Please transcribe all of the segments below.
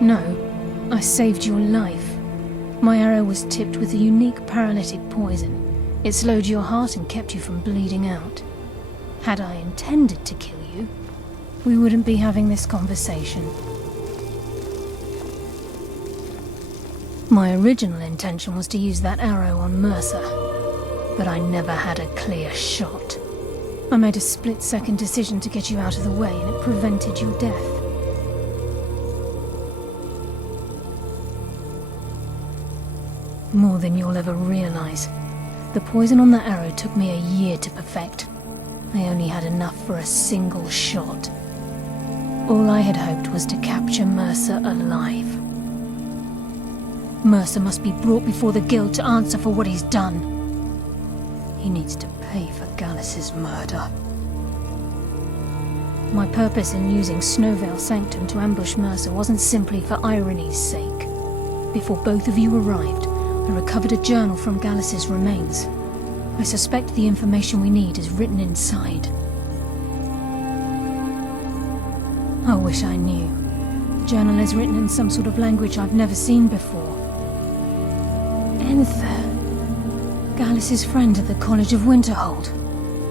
No, I saved your life. My arrow was tipped with a unique paralytic poison. It slowed your heart and kept you from bleeding out. Had I intended to kill you, we wouldn't be having this conversation. My original intention was to use that arrow on Mercer, but I never had a clear shot. I made a split-second decision to get you out of the way, and it prevented your death. More than you'll ever realize. The poison on that arrow took me a year to perfect. I only had enough for a single shot. All I had hoped was to capture Mercer alive. Mercer must be brought before the Guild to answer for what he's done. He needs to pay for Gallus's murder. My purpose in using Snowveil Sanctum to ambush Mercer wasn't simply for irony's sake. Before both of you arrived, I recovered a journal from Gallus's remains. I suspect the information we need is written inside. I wish I knew. The journal is written in some sort of language I've never seen before. Enther. Gallus's friend at the College of Winterhold.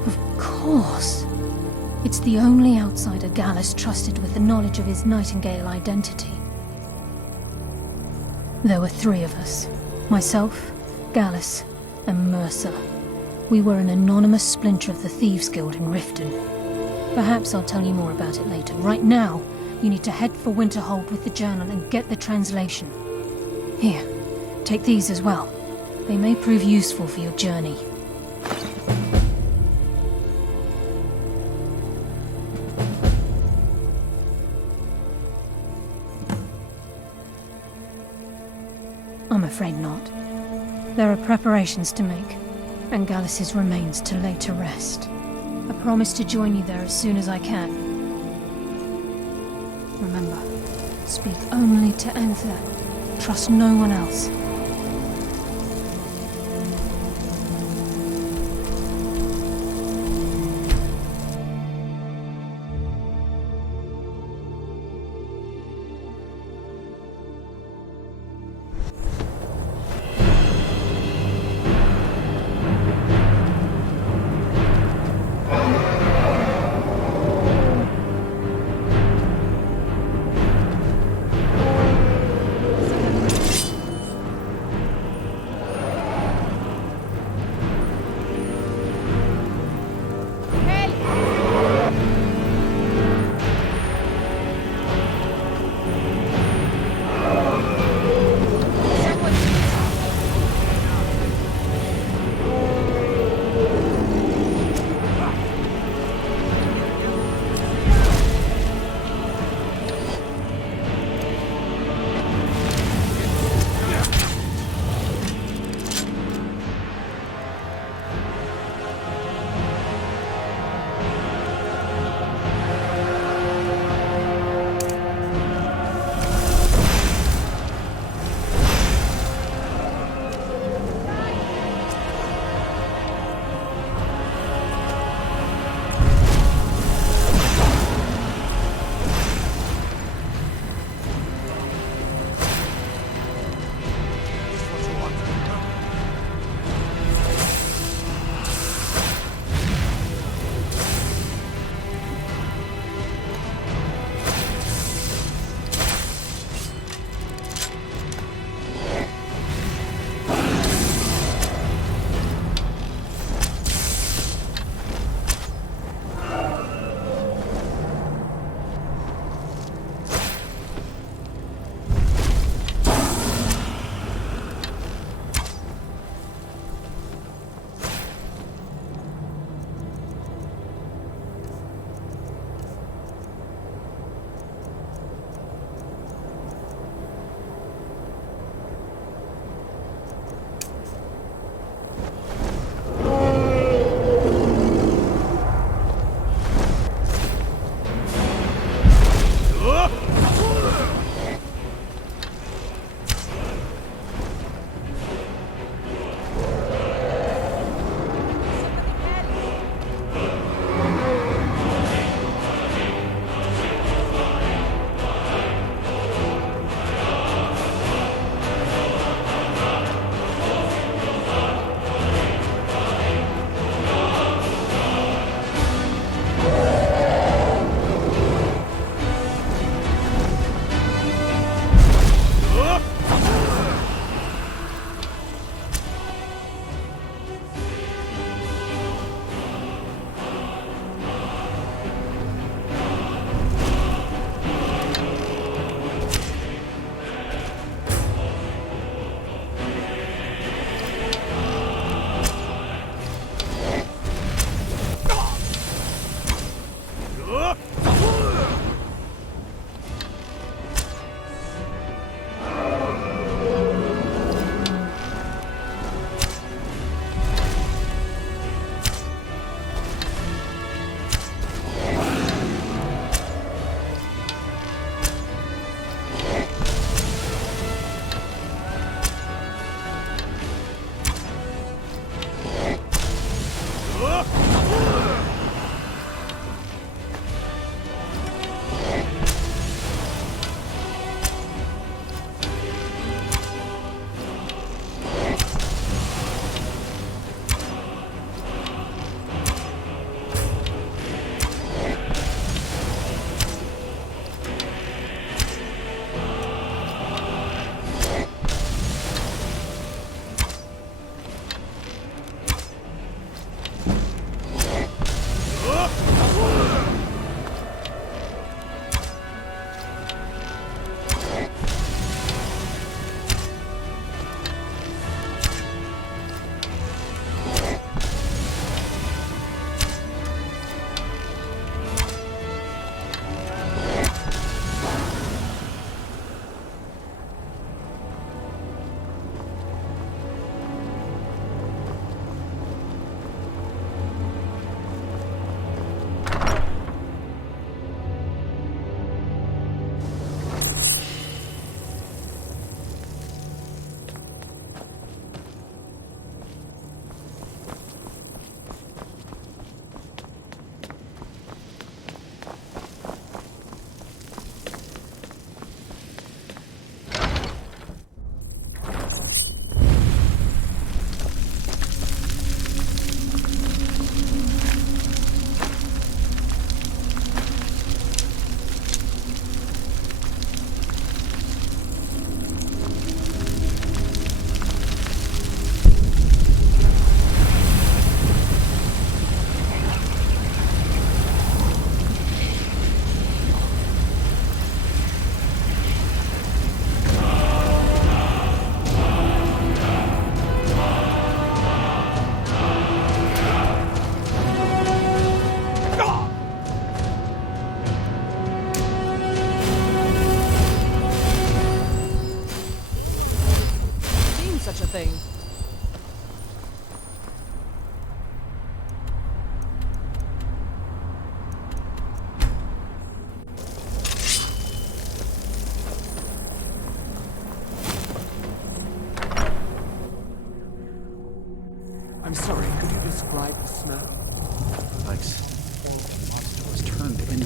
Of course. It's the only outsider Gallus trusted with the knowledge of his Nightingale identity. There were 3 of us. Myself, Gallus, and Mercer. We were an anonymous splinter of the Thieves' Guild in Riften. Perhaps I'll tell you more about it later. Right now, you need to head for Winterhold with the journal and get the translation. Here, take these as well. They may prove useful for your journey. I'm afraid not. There are preparations to make, and Gallus's remains to lay to rest. I promise to join you there as soon as I can. Remember, speak only to Enther. Trust no one else.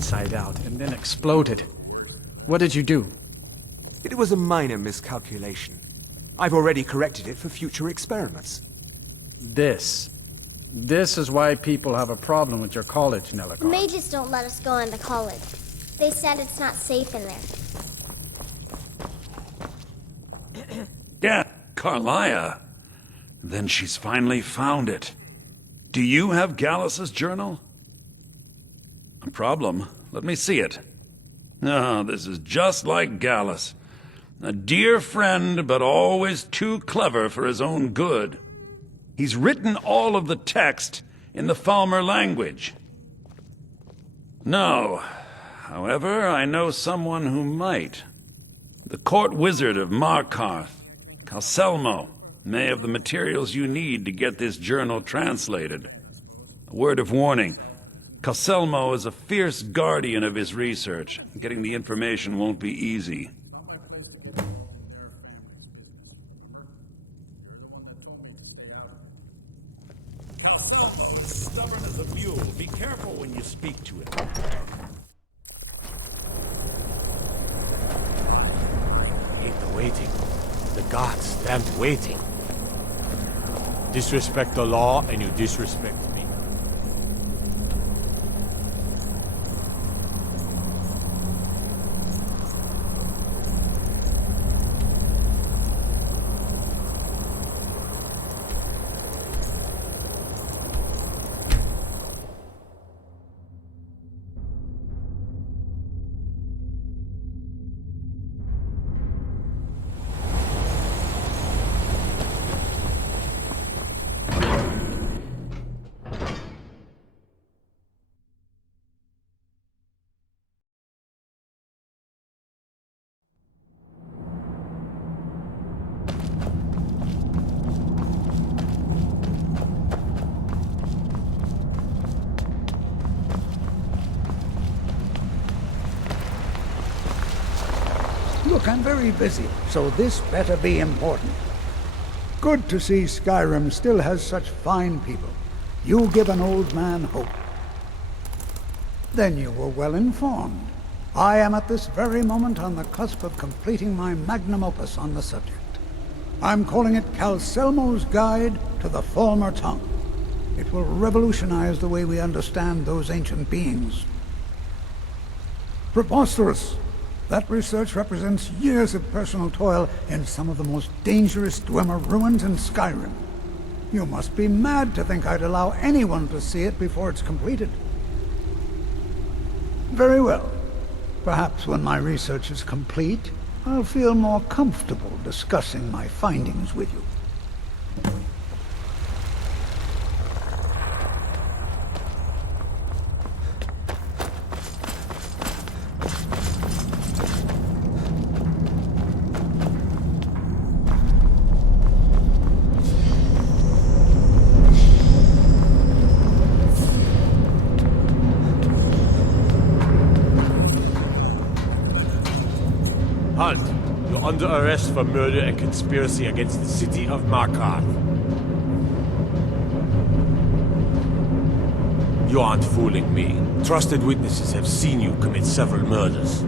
inside out and then exploded. What did you do? It was a minor miscalculation. I've already corrected it for future experiments. This is why people have a problem with your college, The Nellicott. mages don't let us go into college. They said it's not safe in there. Yeah, Carlia. Then she's finally found it. Do you have Gallus's journal? A problem? Let me see it. Oh, this is just like Gallus. A dear friend, but always too clever for his own good. He's written all of the text in the Falmer language. No. However, I know someone who might. The court wizard of Markarth, Calselmo, may have the materials you need to get this journal translated. A word of warning. Calselmo is a fierce guardian of his research. Getting the information won't be easy. Stubborn as a mule. Be careful when you speak to it. Hate the waiting. The gods damned waiting. Disrespect the law and you disrespect me. Look, I'm very busy, so this better be important. Good to see Skyrim still has such fine people. You give an old man hope. Then you were well informed. I am at this very moment on the cusp of completing my magnum opus on the subject. I'm calling it Calselmo's Guide to the Falmer Tongue. It will revolutionize the way we understand those ancient beings. Preposterous! That research represents years of personal toil in some of the most dangerous Dwemer ruins in Skyrim. You must be mad to think I'd allow anyone to see it before it's completed. Very well. Perhaps when my research is complete, I'll feel more comfortable discussing my findings with you. Halt! You're under arrest for murder and conspiracy against the city of Markarth. You aren't fooling me. Trusted witnesses have seen you commit several murders.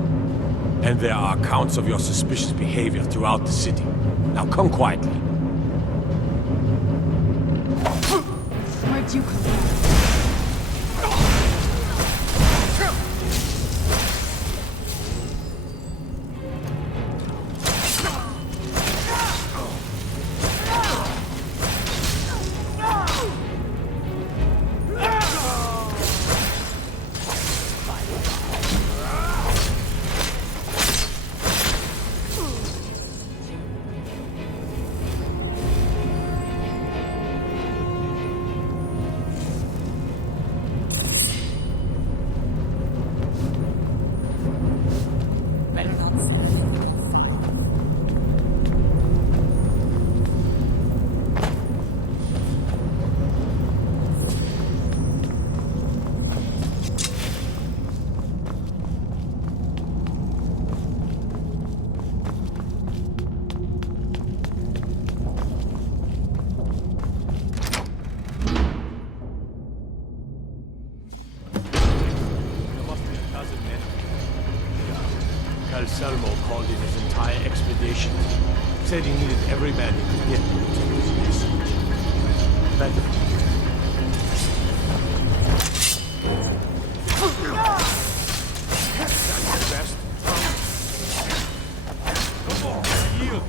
And there are accounts of your suspicious behavior throughout the city. Now come quietly. Where'd you come from? Selmo called in his entire expedition. Said he needed every man he could get to take his message. Better. That's the best. Come on, I yield.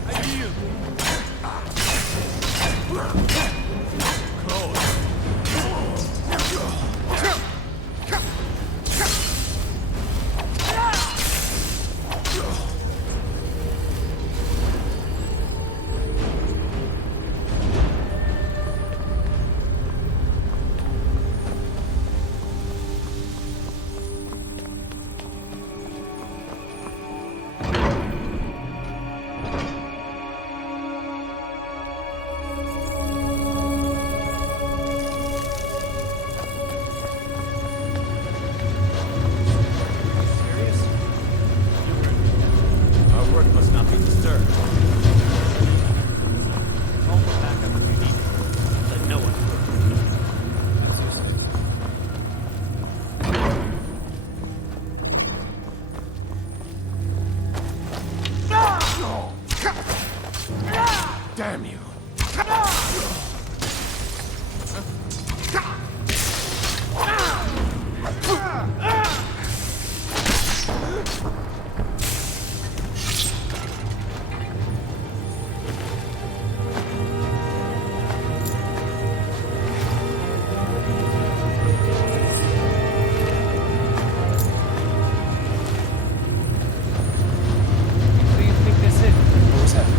Damn you.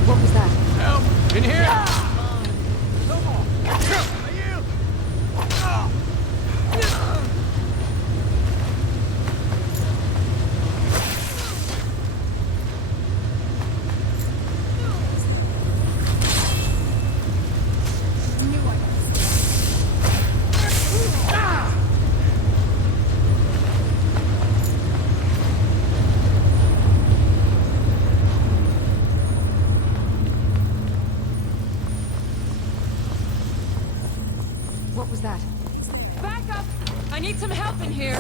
What was that? Help! In here! What was that? Back up! I need some help in here.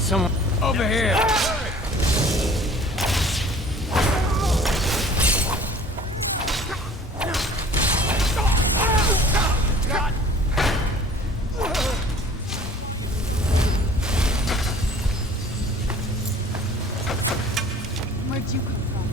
Someone over here! Where'd you come from?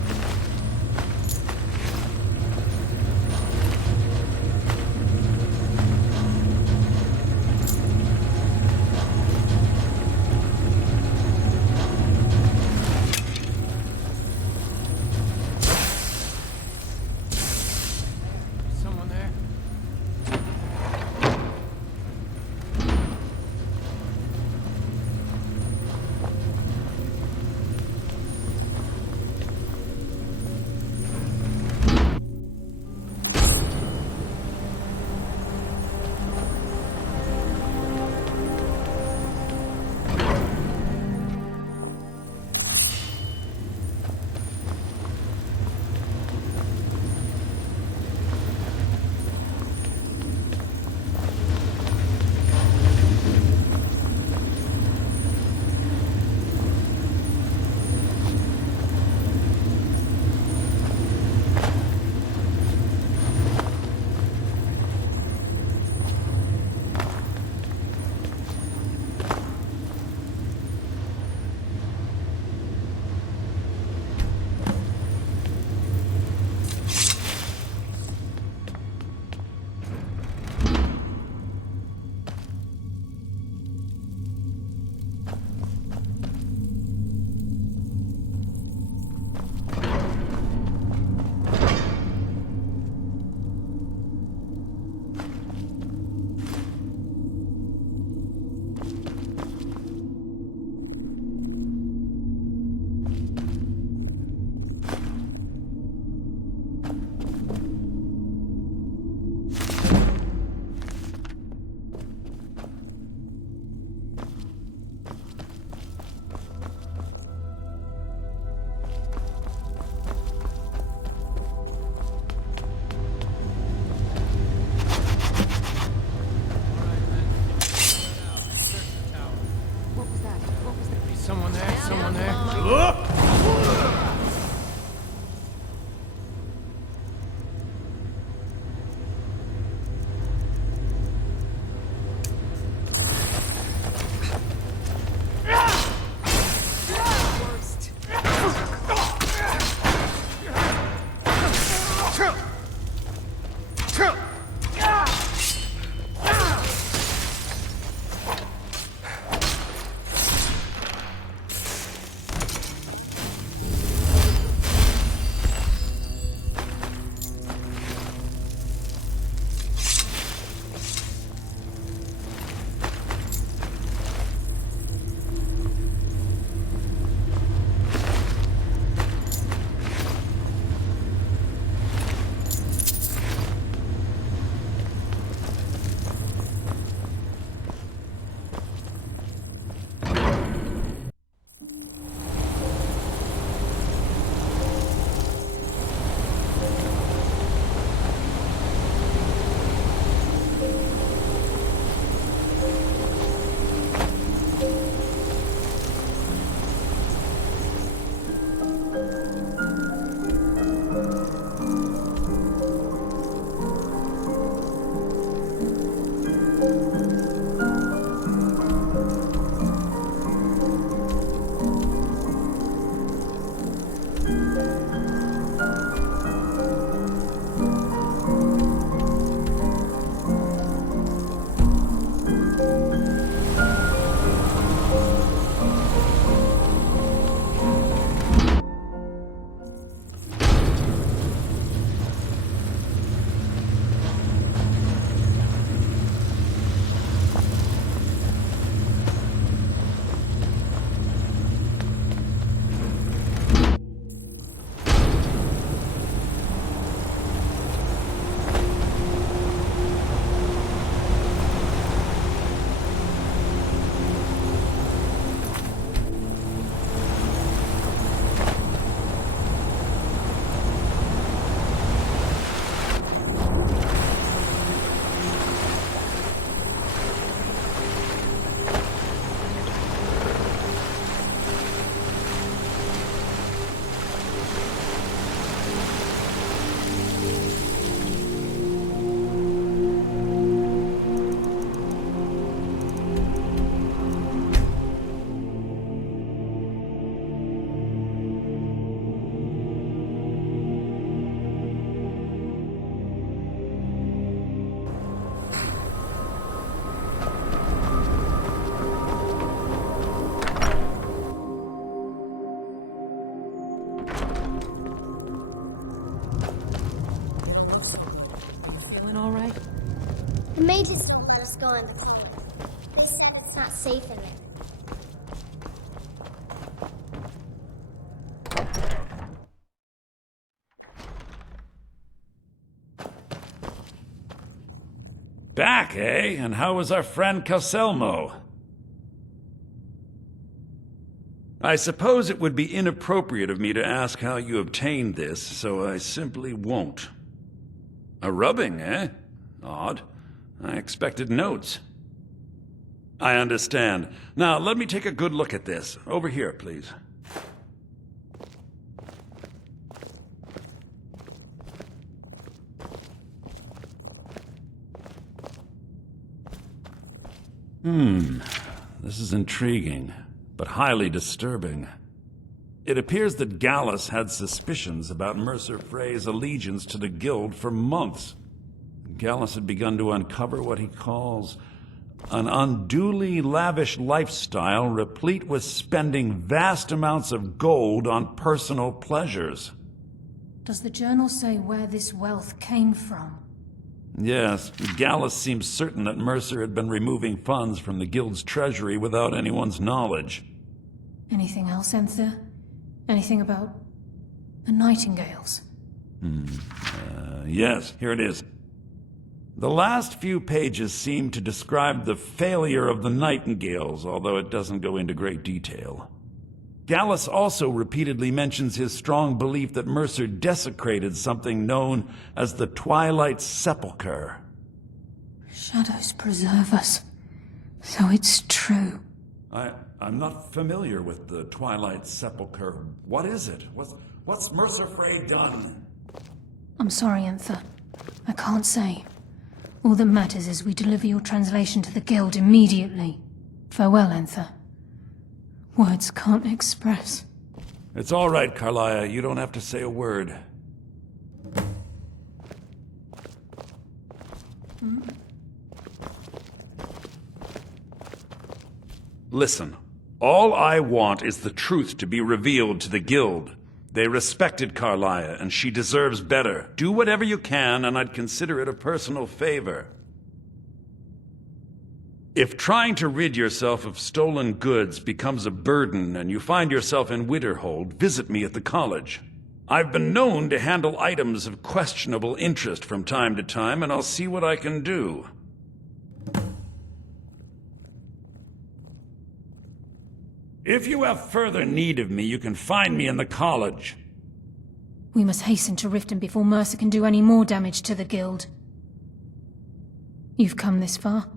The mage is still let us go in the college. They said it's not safe in there. Back, eh? And how was our friend Calselmo? I suppose it would be inappropriate of me to ask how you obtained this, so I simply won't. A rubbing, eh? Odd. I expected notes. I understand. Now, let me take a good look at this. Over here, please. This is intriguing, but highly disturbing. It appears that Gallus had suspicions about Mercer Frey's allegiance to the Guild for months. Gallus had begun to uncover what he calls an unduly lavish lifestyle replete with spending vast amounts of gold on personal pleasures. Does the journal say where this wealth came from? Yes, Gallus seems certain that Mercer had been removing funds from the Guild's treasury without anyone's knowledge. Anything else, Enther? Anything about the Nightingales? Yes, here it is. The last few pages seem to describe the failure of the Nightingales, although it doesn't go into great detail. Gallus also repeatedly mentions his strong belief that Mercer desecrated something known as the Twilight Sepulchre. Shadows preserve us. So it's true. I'm not familiar with the Twilight Sepulchre. What is it? What's Mercer Frey done? I'm sorry, Enther. I can't say. All that matters is we deliver your translation to the Guild immediately. Farewell, Enther. Words can't express. It's all right, Carlia. You don't have to say a word. Listen, all I want is the truth to be revealed to the Guild. They respected Carlia, and she deserves better. Do whatever you can, and I'd consider it a personal favor. If trying to rid yourself of stolen goods becomes a burden and you find yourself in Winterhold, visit me at the college. I've been known to handle items of questionable interest from time to time, and I'll see what I can do. If you have further need of me, you can find me in the college. We must hasten to Riften before Mercer can do any more damage to the Guild. You've come this far,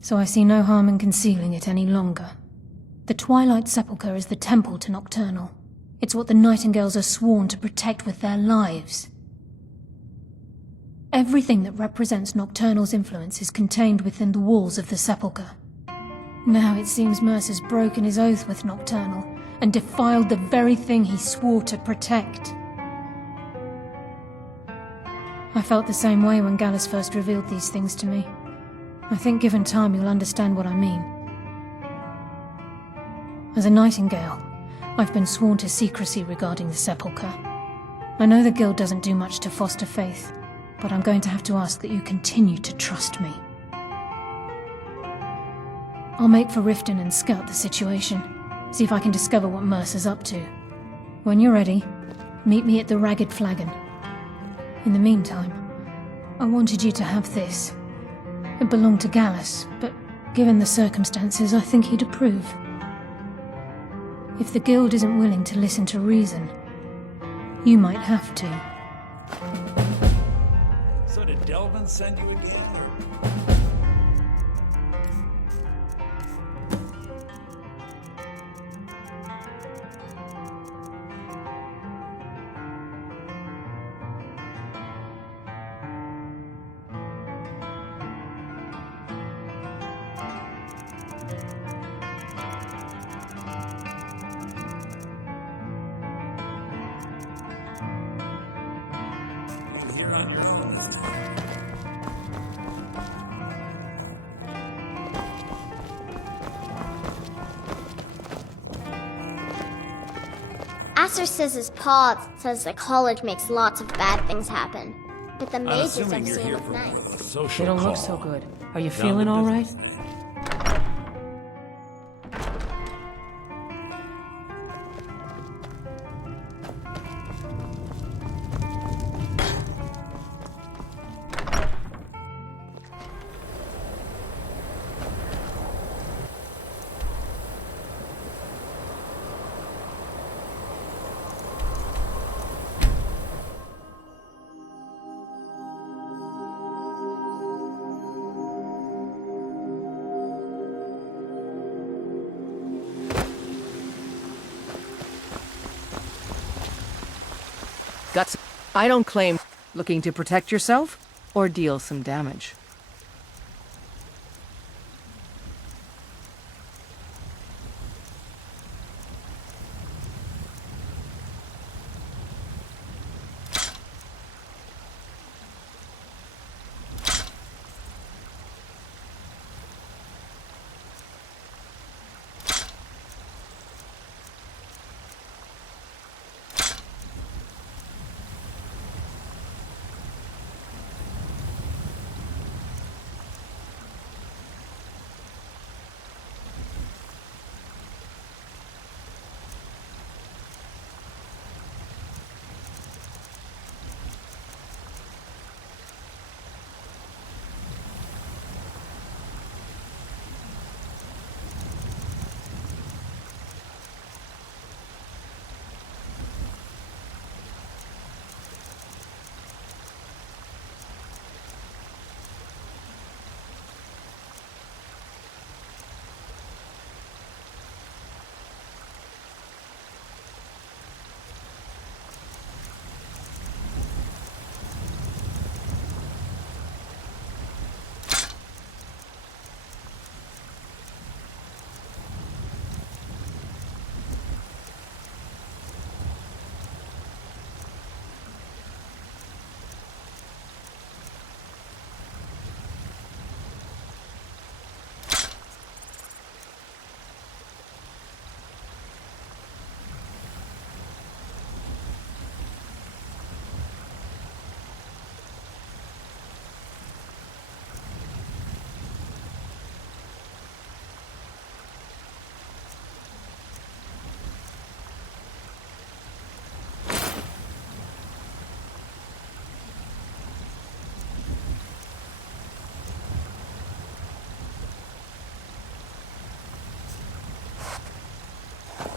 so I see no harm in concealing it any longer. The Twilight Sepulchre is the temple to Nocturnal. It's what the Nightingales are sworn to protect with their lives. Everything that represents Nocturnal's influence is contained within the walls of the Sepulchre. Now it seems Mercer's broken his oath with Nocturnal and defiled the very thing he swore to protect. I felt the same way when Gallus first revealed these things to me. I think given time you'll understand what I mean. As a Nightingale, I've been sworn to secrecy regarding the Sepulchre. I know the Guild doesn't do much to foster faith, but I'm going to have to ask that you continue to trust me. I'll make for Riften and scout the situation, see if I can discover what Mercer's up to. When you're ready, meet me at the Ragged Flagon. In the meantime, I wanted you to have this. It belonged to Gallus, but given the circumstances, I think he'd approve. If the Guild isn't willing to listen to reason, you might have to. So did Delvin send you again? Asser says his pa says the college makes lots of bad things happen. But the I'm mages assuming I've you're seen here look for nice. a social They don't call. look so good. Are you Down feeling to all right? business. Guts. I don't claim looking to protect yourself or deal some damage.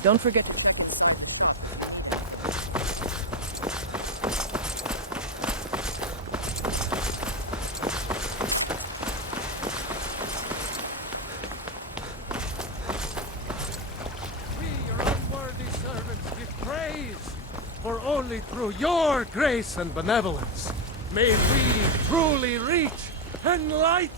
Don't forget to... We, your unworthy servants, give praise, for only through your grace and benevolence may we truly reach enlightenment.